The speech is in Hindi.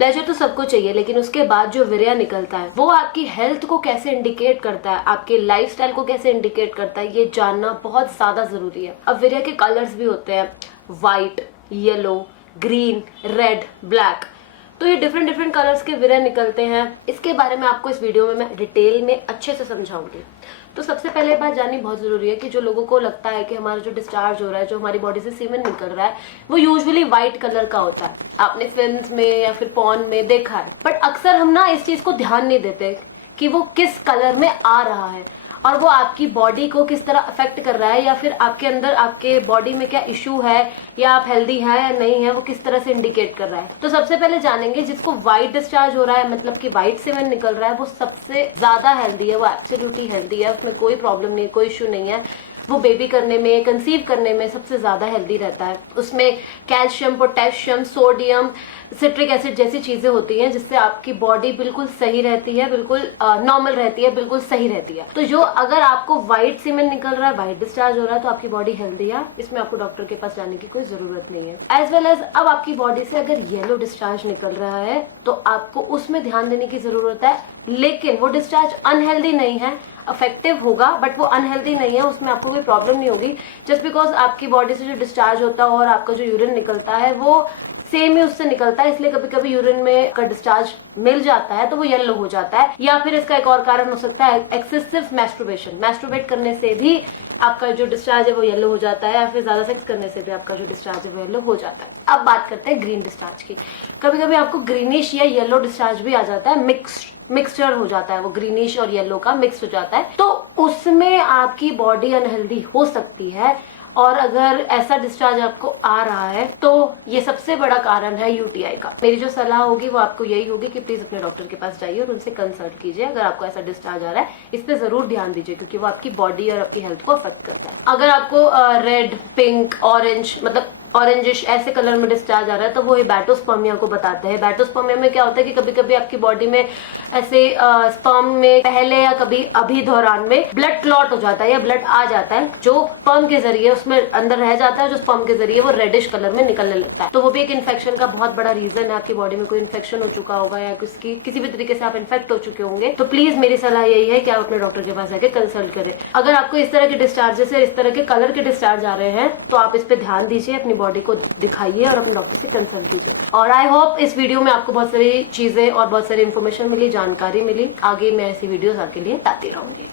प्लेजर तो सबको चाहिए, लेकिन उसके बाद जो वीर्य निकलता है वो आपकी हेल्थ को कैसे इंडिकेट करता है, आपके लाइफस्टाइल को कैसे इंडिकेट करता है, ये जानना बहुत ज्यादा जरूरी है। अब वीर्य के कलर्स भी होते हैं, white, yellow, green, red, black. तो ये डिफरेंट डिफरेंट कलर्स के वीर्य निकलते हैं। इसके बारे में आपको इस वीडियो में मैं डिटेल में अच्छे से समझाऊंगी। तो सबसे पहले बात जाननी बहुत जरूरी है कि जो लोगों को लगता है कि हमारा जो डिस्चार्ज हो रहा है, जो हमारी बॉडी से सीमेन निकल रहा है, वो यूजुअली व्हाइट कलर का होता है। आपने फिल्म्स में या फिर पॉर्न में देखा है, बट अक्सर हम ना इस चीज को ध्यान नहीं देते कि वो किस कलर में आ रहा है और वो आपकी बॉडी को किस तरह अफेक्ट कर रहा है, या फिर आपके अंदर आपके बॉडी में क्या इश्यू है, या आप हेल्दी है या नहीं है, वो किस तरह से इंडिकेट कर रहा है। तो सबसे पहले जानेंगे जिसको व्हाइट डिस्चार्ज हो रहा है, मतलब कि व्हाइट सीमेन निकल रहा है, वो सबसे ज्यादा हेल्दी है, वो एब्सोल्युटली हेल्दी है, उसमें कोई प्रॉब्लम नहीं है, कोई इश्यू नहीं है। वो बेबी करने में, कंसीव करने में सबसे ज्यादा हेल्दी रहता है। उसमें calcium, potassium, sodium, citric acid जैसी चीजें होती हैं जिससे आपकी बॉडी बिल्कुल सही रहती है, बिल्कुल नॉर्मल रहती है, बिल्कुल सही रहती है। तो जो अगर आपको व्हाइट सीमेन निकल रहा है, व्हाइट डिस्चार्ज हो रहा है, तो आपकी बॉडी हेल्दी है, इसमें आपको डॉक्टर के पास जाने की कोई जरूरत नहीं है। एज वेल एज अब आपकी बॉडी से अगर येलो डिस्चार्ज निकल रहा है तो आपको उसमें ध्यान देने की जरूरत है, लेकिन वो डिस्चार्ज अनहेल्दी नहीं है, अफेक्टिव होगा, बट वो अनहेल्दी नहीं है, उसमें आपको कोई प्रॉब्लम नहीं होगी। जस्ट बिकॉज आपकी बॉडी से जो डिस्चार्ज होता है और आपका जो यूरिन निकलता है वो सेम ही उससे निकलता है, इसलिए कभी कभी यूरिन में का डिस्चार्ज मिल जाता है तो वो येलो हो जाता है। या फिर इसका एक और कारण हो सकता है एक्सेसिव मैस्टरबेशन, मैस्टरबेट करने से भी आपका जो डिस्चार्ज है वो येलो हो जाता है, या फिर ज्यादा सेक्स करने से भी आपका जो डिस्चार्ज है वो येलो हो जाता है। अब बात करते हैं ग्रीन डिस्चार्ज की। कभी कभी आपको ग्रीनिश या येलो डिस्चार्ज भी आ जाता है, मिक्सचर हो जाता है, वो ग्रीनिश और येलो का मिक्स हो जाता है, तो उसमें आपकी बॉडी अनहेल्दी हो सकती है। और अगर ऐसा डिस्चार्ज आपको आ रहा है तो ये सबसे बड़ा कारण है यूटीआई का। मेरी जो सलाह होगी वो आपको यही होगी कि प्लीज अपने डॉक्टर के पास जाइए और उनसे कंसल्ट कीजिए अगर आपको ऐसा डिस्चार्ज आ रहा है। इस पे जरूर ध्यान दीजिए क्योंकि वो आपकी बॉडी और आपकी हेल्थ को अफेक्ट करता है। अगर आपको रेड, पिंक, ऑरेंज, मतलब ऑरेंजिश ऐसे कलर में डिस्चार्ज आ रहा है तो वो हेबाटोस्पर्मिया को बताते हैं। हेबाटोस्पर्मिया में क्या होता है कि कभी कभी आपकी बॉडी में ऐसे स्पर्म में पहले या कभी अभी दौरान में ब्लड क्लॉट हो जाता है या ब्लड आ जाता है जो स्पर्म के जरिए उसमें अंदर रह जाता है, जो स्पर्म के जरिए वो रेडिश कलर में निकलने लगता है। तो वो भी एक इन्फेक्शन का बहुत बड़ा रीजन है। आपकी बॉडी में कोई इन्फेक्शन हो चुका होगा या किसी भी तरीके से आप इन्फेक्ट हो चुके होंगे, तो प्लीज मेरी सलाह यही है कि आप अपने डॉक्टर के पास जाके कंसल्ट करें। अगर आपको इस तरह के डिस्चार्जेस या इस तरह के कलर के डिस्चार्ज आ रहे हैं तो आप इस पे ध्यान दीजिए, अपनी बॉडी को दिखाइए और अपने डॉक्टर से कंसल्ट कीजिए। और आई होप इस वीडियो में आपको बहुत सारी चीजें और बहुत सारी इन्फॉर्मेशन मिली, जानकारी मिली। आगे मैं ऐसी वीडियोस आपके लिए लाती रहूंगी।